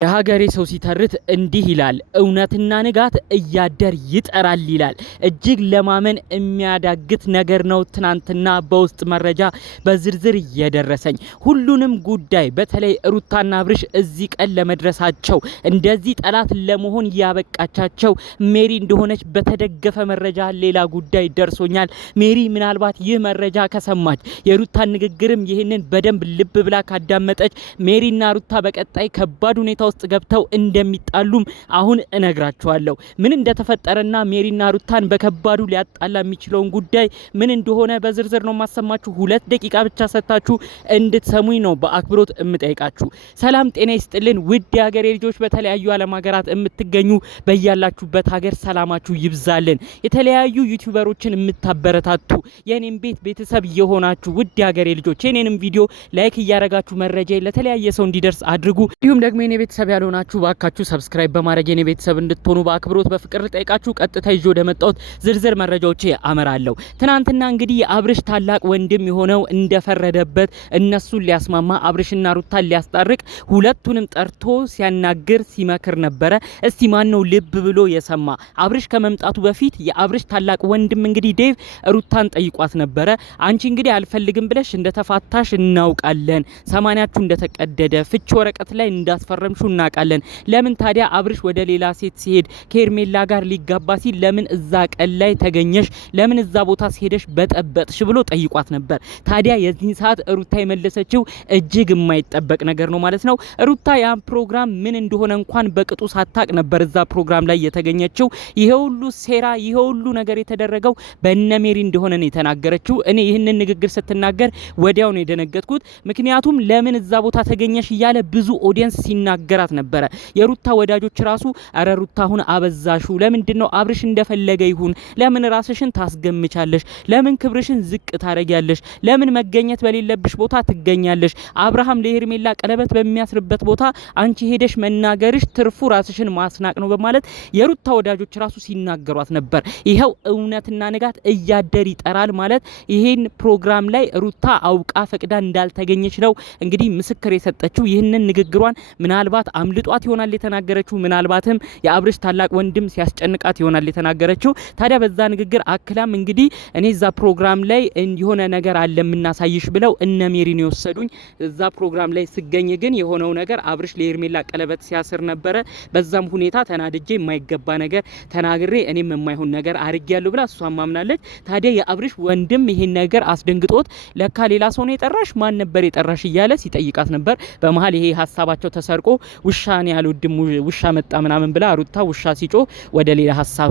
የሀገሬ ሰው ሲተርት እንዲህ ይላል፣ እውነትና ንጋት እያደር ይጠራል ይላል። እጅግ ለማመን የሚያዳግት ነገር ነው። ትናንትና በውስጥ መረጃ በዝርዝር እየደረሰኝ ሁሉንም ጉዳይ በተለይ ሩታና አብርሽ እዚህ ቀን ለመድረሳቸው እንደዚህ ጠላት ለመሆን ያበቃቻቸው ሜሪ እንደሆነች በተደገፈ መረጃ ሌላ ጉዳይ ደርሶኛል። ሜሪ ምናልባት ይህ መረጃ ከሰማች የሩታን ንግግርም ይህንን በደንብ ልብ ብላ ካዳመጠች ሜሪና ሩታ በቀጣይ ከባድ ሁኔታ ውስጥ ገብተው እንደሚጣሉም አሁን እነግራችኋለሁ። ምን እንደተፈጠረና ሜሪና ሩታን በከባዱ ሊያጣላ የሚችለውን ጉዳይ ምን እንደሆነ በዝርዝር ነው ማሰማችሁ። 2 ደቂቃ ብቻ ሰጣችሁ እንድትሰሙኝ ነው በአክብሮት እምጠይቃችሁ። ሰላም ጤና ይስጥልን ውድ የሀገሬ ልጆች፣ በተለያዩ ዓለም ሀገራት የምትገኙ በያላችሁበት ሀገር ሰላማችሁ ይብዛልን። የተለያዩ ዩቲዩበሮችን የምታበረታቱ የኔም ቤተሰብ የሆናችሁ ውድ የሀገሬ ልጆች የኔንም ቪዲዮ ላይክ እያረጋችሁ መረጃ ለተለያየ ሰው እንዲደርስ አድርጉ። እንዲሁም ደግሞ የኔ ቤተሰብ ያልሆናችሁ ባካችሁ ሰብስክራይብ በማድረግ የኔ ቤተሰብ እንድትሆኑ በአክብሮት በፍቅር ጠይቃችሁ ቀጥታ ይዤ ወደ መጣሁት ዝርዝር መረጃዎች አመራለሁ። ትናንትና እንግዲህ የአብርሽ ታላቅ ወንድም የሆነው እንደፈረደበት እነሱን ሊያስማማ አብርሽና ሩታን ሊያስታርቅ ሁለቱንም ጠርቶ ሲያናግር ሲመክር ነበረ። እስቲ ማን ነው ልብ ብሎ የሰማ? አብርሽ ከመምጣቱ በፊት የአብርሽ ታላቅ ወንድም እንግዲህ ዴቭ ሩታን ጠይቋት ነበረ። አንቺ እንግዲህ አልፈልግም ብለሽ እንደተፋታሽ እናውቃለን፣ ሰማንያችሁ እንደተቀደደ ፍች ወረቀት ላይ እንዳስፈረምሹ እናውቃለን። ለምን ታዲያ አብርሽ ወደ ሌላ ሴት ሲሄድ ከኤርሜላ ጋር ሊጋባ ሲል ለምን እዛ ቀን ላይ ተገኘሽ? ለምን እዛ ቦታ ሲሄደሽ በጠበጥሽ ብሎ ጠይቋት ነበር። ታዲያ የዚህ ሰዓት ሩታ የመለሰችው እጅግ የማይጠበቅ ነገር ነው ማለት ነው። ሩታ ያን ፕሮግራም ምን እንደሆነ እንኳን በቅጡ ሳታቅ ነበር እዛ ፕሮግራም ላይ የተገኘችው። ይሄ ሁሉ ሴራ ይሄ ሁሉ ነገር የተደረገው በነሜሪ እንደሆነ ነው የተናገረችው። እኔ ይህንን ንግግር ስትናገር ወዲያው ነው የደነገጥኩት። ምክንያቱም ለምን እዛ ቦታ ተገኘሽ እያለ ብዙ ኦዲየንስ ሲናገራት ነበረ። የሩታ ወዳጆች ራሱ አረ ሩታ አሁን አበዛሹ፣ ለምንድነው አብርሽ እንደፈለገ ይሁን፣ ለምን ራስሽን ታስገምቻለሽ፣ ለምን ክብርሽን ዝቅ ታረጊያለሽ፣ ለምን መገኘት በሌለብሽ ቦታ ትገኛለሽ፣ አብርሃም ለሄርሜላ ቀለበት በሚያስርበት ቦታ አንቺ ሄደሽ መናገርሽ ትርፉ ራስሽን ማስናቅ ነው በማለት የሩታ ወዳጆች ራሱ ሲናገሯት ነበር። ይሄው እውነትና ንጋት እያደር ይጠራል ማለት ይሄን ፕሮግራም ላይ ሩታ አውቃ ፈቅዳ እንዳልተገኘች ነው እንግዲህ ምስክር የሰጠችው። ይህንን ንግግሯን ምናልባት አምልጧት ይሆናል የተናገረችው፣ ምናልባትም የአብርሽ ታላቅ ወንድም ሲያስጨንቃት ይሆናል የተናገረችው። ታዲያ በዛ ንግግር አክላም እንግዲህ እኔ እዛ ፕሮግራም ላይ የሆነ ነገር አለ የምናሳይሽ ብለው እነ ሜሪን የወሰዱኝ። እዛ ፕሮግራም ላይ ስገኝ ግን የሆነው ነገር አብርሽ ለሄርሜላ ቀለበት ሲያስር ነበረ። በዛም ሁኔታ ተናድጄ የማይገባ ነገር ተናግሬ እኔም የማይሆን ነገር አርጌያለሁ ብላ እሷ ማምናለች። ታዲያ የአብርሽ ወንድም ይሄን ነገር አስደንግጦት ለካ ሌላ ሰው ነው የጠራሽ፣ ማን ነበር የጠራሽ እያለ ሲጠይቃት ነበር። በመሀል ይሄ ሀሳባቸው ተሰርቆ ውሻን ያልወድም ውሻ መጣ ምናምን ብላ ሩታ ውሻ ሲጮ ወደ ሌላ ሀሳብ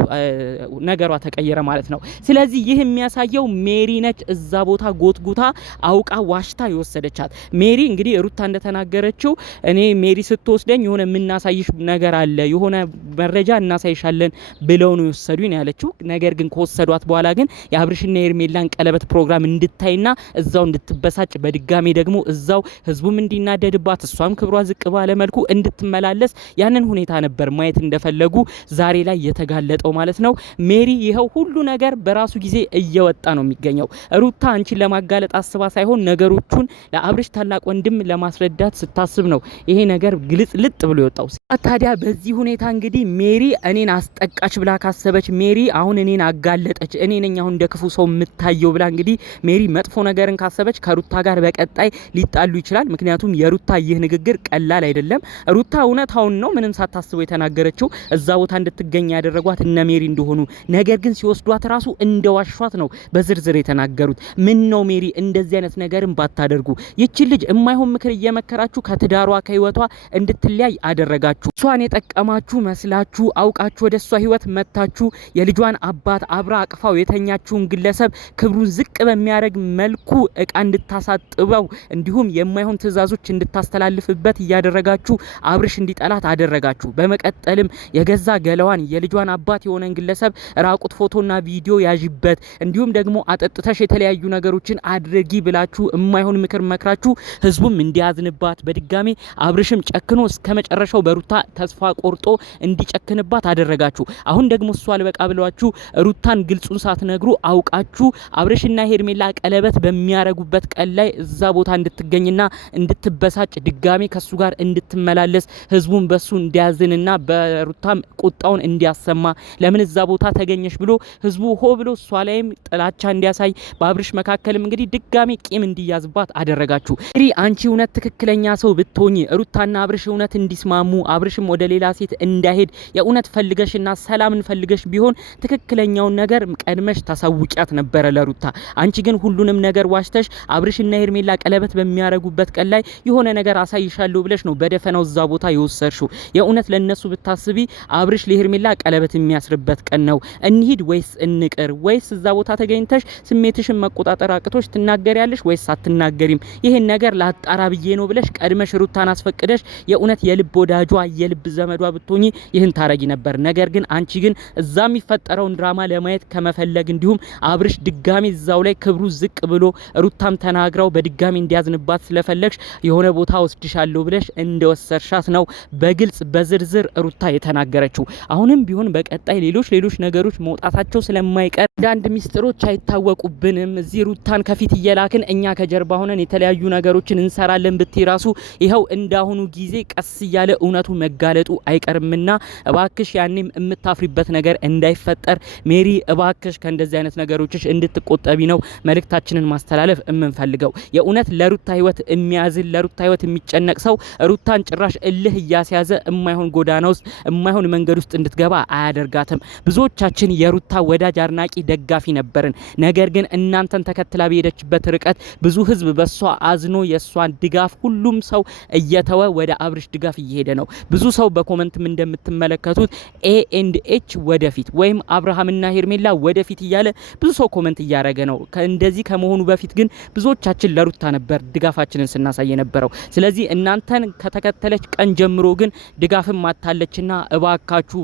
ነገሯ ተቀየረ ማለት ነው። ስለዚህ ይህ የሚያሳየው ሜሪ ነች እዛ ቦታ ጎትጉታ አውቃ ዋሽታ የወሰደቻት። ሜሪ እንግዲህ ሩታ እንደተናገረችው እኔ ሜሪ ስትወስደኝ የሆነ የምናሳይሽ ነገር አለ፣ የሆነ መረጃ እናሳይሻለን ብለው ነው የወሰዱኝ ያለችው። ነገር ግን ከወሰዷት በኋላ ግን የአብርሽና የኤርሜላን ቀለበት ፕሮግራም እንድታይና እዛው እንድትበሳጭ በድጋሚ ደግሞ እዛው ህዝቡም እንዲናደድባት እሷም ክብሯ ዝቅ ባለ መልኩ እንድትመላለስ ያንን ሁኔታ ነበር ማየት እንደፈለጉ ዛሬ ላይ የተጋለጠው ማለት ነው። ሜሪ ይሄው ሁሉ ነገር በራሱ ጊዜ እየወጣ ነው የሚገኘው። ሩታ አንቺን ለማጋለጥ አስባ ሳይሆን ነገሮቹን ለአብርሽ ታላቅ ወንድም ለማስረዳት ስታስብ ነው ይሄ ነገር ግልጽ ልጥ ብሎ የወጣው። ታዲያ በዚህ ሁኔታ እንግዲህ ሜሪ እኔን አስጠቃች ብላ ካሰበች፣ ሜሪ አሁን እኔን አጋለጠች፣ እኔ ነኝ አሁን እንደ ክፉ ሰው የምታየው ብላ እንግዲህ ሜሪ መጥፎ ነገርን ካሰበች ከሩታ ጋር በቀጣይ ሊጣሉ ይችላል። ምክንያቱም የሩታ ይህ ንግግር ቀላል አይደለም። ሩታ እውነታውን ነው ምንም ሳታስበው የተናገረችው። እዛ ቦታ እንድትገኝ ያደረጓት እነ ሜሪ እንደሆኑ፣ ነገር ግን ሲወስዷት ራሱ እንደዋሿት ነው በዝርዝር የተናገሩት። ምን ነው ሜሪ እንደዚህ አይነት ነገርን ባታደርጉ፣ ይቺ ልጅ የማይሆን ምክር እየመከራችሁ ከትዳሯ ከህይወቷ እንድትለያይ አደረጋችሁ። እሷን የጠቀማችሁ መስላችሁ አውቃችሁ ወደ እሷ ህይወት መታችሁ የልጇን አባት አብራ አቅፋው የተኛችውን ግለሰብ ክብሩን ዝቅ በሚያደርግ መልኩ እቃ እንድታሳጥበው እንዲሁም የማይሆን ትዕዛዞች እንድታስተላልፍበት እያደረጋችሁ አብርሽ እንዲጠላት አደረጋችሁ። በመቀጠልም የገዛ ገለዋን የልጇን አባት የሆነን ግለሰብ ራቁት ፎቶና ቪዲዮ ያዥበት እንዲሁም ደግሞ አጠጥተሽ የተለያዩ ነገሮችን አድርጊ ብላችሁ የማይሆን ምክር መክራችሁ ህዝቡም እንዲያዝንባት በድጋሚ አብርሽም ጨክኖ እስከመጨረሻው በሩታ ተስፋ ቆርጦ እንዲጨክንባት አደረጋችሁ። አሁን ደግሞ እሷ አልበቃ ብሏችሁ ሩታን ግልጹን ሳትነግሩ አውቃችሁ አብርሽና ሄርሜላ ቀለበት በሚያረጉበት ቀን ላይ እዛ ቦታ እንድትገኝና እንድትበሳጭ ድጋሚ ከሱ ጋር እንድትመላ እንዲመላለስ ህዝቡን በሱ እንዲያዝንና በሩታም ቁጣውን እንዲያሰማ ለምን እዛ ቦታ ተገኘሽ ብሎ ህዝቡ ሆ ብሎ እሷ ላይም ጥላቻ እንዲያሳይ በአብርሽ መካከልም እንግዲህ ድጋሚ ቂም እንዲያዝባት አደረጋችሁ። እንግዲህ አንቺ እውነት ትክክለኛ ሰው ብትሆኚ ሩታና አብርሽ እውነት እንዲስማሙ አብርሽም ወደ ሌላ ሴት እንዳይሄድ የእውነት ፈልገሽና ሰላምን ፈልገሽ ቢሆን ትክክለኛውን ነገር ቀድመሽ ታሳውቂያት ነበረ ለሩታ። አንቺ ግን ሁሉንም ነገር ዋሽተሽ አብርሽና ሄርሜላ ቀለበት በሚያረጉበት ቀን ላይ የሆነ ነገር አሳይሻለሁ ብለሽ ነው በደፈናው እዛ ቦታ የወሰድሽው። የእውነት ለነሱ ብታስቢ አብርሽ ለሄርሜላ ቀለበት የሚያስርበት ቀን ነው። እንሂድ ወይስ እንቅር? ወይስ እዛ ቦታ ተገኝተሽ ስሜትሽን መቆጣጠር አቅቶሽ ትናገሪያለሽ ወይስ አትናገሪም? ይሄን ነገር ላጣራ ብዬ ነው ብለሽ ቀድመሽ ሩታን አስፈቅደሽ የእውነት የልብ ወዳጇ የልብ ዘመዷ ብትሆኚ ይህን ታረጊ ነበር። ነገር ግን አንቺ ግን እዛ የሚፈጠረውን ድራማ ለማየት ከመፈለግ እንዲሁም አብርሽ ድጋሚ እዛው ላይ ክብሩ ዝቅ ብሎ ሩታም ተናግራው በድጋሚ እንዲያዝንባት ስለፈለግሽ የሆነ ቦታ ወስድሻለሁ ብለሽ እንደወሰርሻት ነው በግልጽ በዝርዝር ሩታ የተናገረችው። አሁንም ቢሆን በቀጣይ ሌሎች ነገሮች መውጣታቸው ስለማይቀር አንዳንድ ሚስጥሮች አይታወቁብንም። እዚህ ሩታን ከፊት እየላክን እኛ ከጀርባ ሆነን የተለያዩ ነገሮችን እንሰራለን ብትይ ራሱ ይኸው እንዳሁኑ ጊዜ ቀስ እያለ እውነቱ መጋለጡ አይቀርምና እባክሽ ያኔም የምታፍሪበት ነገር እንዳይፈጠር ሜሪ እባክሽ ከእንደዚህ አይነት ነገሮችሽ እንድትቆጠቢ ነው መልእክታችንን ማስተላለፍ የምንፈልገው። የእውነት ለሩታ ህይወት የሚያዝን ለሩታ ህይወት የሚጨነቅ ሰው ሩታን ጭራሽ እልህ እያስያዘ የማይሆን ጎዳና ውስጥ የማይሆን መንገድ ውስጥ እንድትገባ አያደርጋትም። ብዙዎቻችን የሩታ ወዳጅ አድናቂ ደጋፊ ነበርን። ነገር ግን እናንተን ተከትላ በሄደችበት ርቀት ብዙ ህዝብ በሷ አዝኖ የሷን ድጋፍ ሁሉም ሰው እየተወ ወደ አብርሽ ድጋፍ እየሄደ ነው። ብዙ ሰው በኮመንትም እንደምትመለከቱት ኤ&ኤች ወደፊት ወይም አብርሃምና ሄርሜላ ወደፊት እያለ ብዙ ሰው ኮመንት እያረገ ነው። እንደዚህ ከመሆኑ በፊት ግን ብዙዎቻችን ለሩታ ነበር ድጋፋችንን ስናሳይ ነበረው። ስለዚህ እናንተን ከተከተለች ቀን ጀምሮ ግን ድጋፍም ማታለችና እባካችሁ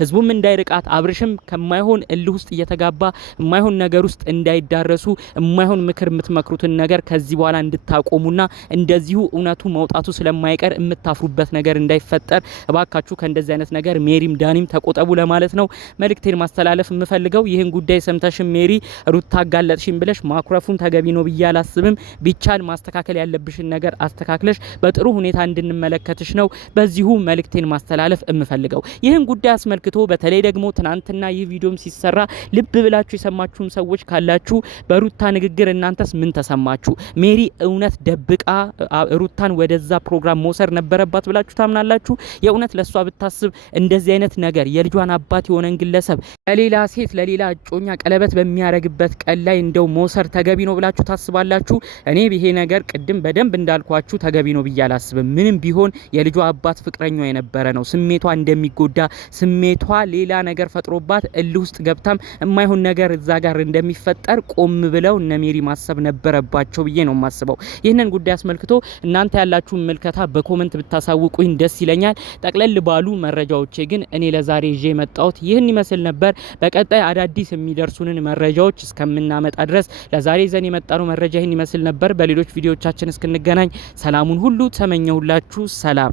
ህዝቡም እንዳይርቃት አብርሽም ከማይሆን እልህ ውስጥ እየተጋባ የማይሆን ነገር ውስጥ እንዳይዳረሱ የማይሆን ምክር የምትመክሩትን ነገር ከዚህ በኋላ እንድታቆሙና እንደዚሁ እውነቱ መውጣቱ ስለማይቀር የምታፍሩበት ነገር እንዳይፈጠር እባካችሁ ከእንደዚህ አይነት ነገር ሜሪም ዳኒም ተቆጠቡ ለማለት ነው መልእክቴን ማስተላለፍ የምፈልገው። ይህን ጉዳይ ሰምተሽም ሜሪ ሩታ አጋለጥሽኝ ብለሽ ማኩረፉን ተገቢ ነው ብዬ አላስብም። ቢቻል ማስተካከል ያለብሽን ነገር አስተካክለሽ በጥሩ ሁኔታ እንድንመለከትሽ ነው በዚሁ መልእክቴን ማስተላለፍ የምፈልገው። ይህን ጉዳይ አስመልክቶ በተለይ ደግሞ ትናንትና ይህ ቪዲዮም ሲሰራ ልብ ብላችሁ የሰማችሁም ሰዎች ካላችሁ በሩታ ንግግር እናንተስ ምን ተሰማችሁ? ሜሪ እውነት ደብቃ ሩታን ወደዛ ፕሮግራም መውሰድ ነበረባት ብላችሁ ታምናላችሁ? የእውነት ለሷ ብታስብ እንደዚህ አይነት ነገር የልጇን አባት የሆነን ግለሰብ ለሌላ ሴት ለሌላ እጮኛ ቀለበት በሚያረግበት ቀን ላይ እንደው መውሰድ ተገቢ ነው ብላችሁ ታስባላችሁ? እኔ ይሄ ነገር ቅድም በደንብ እንዳልኳችሁ ተገቢ ነው ብዬ አላስብም። ምንም ቢሆን የልጇ አባት ፍቅረኛው የነበረ ነው። ስሜቷ እንደሚጎዳ ስሜቷ ሌላ ነገር ፈጥሮባት እልህ ውስጥ ገብታም የማይሆን ነገር እዛ ጋር እንደሚፈጠር ቆም ብለው እነ ሜሪ ማሰብ ነበረባቸው ብዬ ነው የማስበው። ይህንን ጉዳይ አስመልክቶ እናንተ ያላችሁ መልከታ በኮመንት ብታሳውቁኝ ደስ ይለኛል። ጠቅለል ባሉ መረጃዎቼ ግን እኔ ለዛሬ ይዤ መጣሁት ይህን ይመስል ነበር። በቀጣይ አዳዲስ የሚደርሱንን መረጃዎች እስከምናመጣ ድረስ ለዛሬ ዘን የመጣነው መረጃ ይህን ይመስል ነበር። በሌሎች ቪዲዮዎቻችን እስክንገናኝ ሰላሙን ሁሉ ተመኘሁላችሁ። ሰላም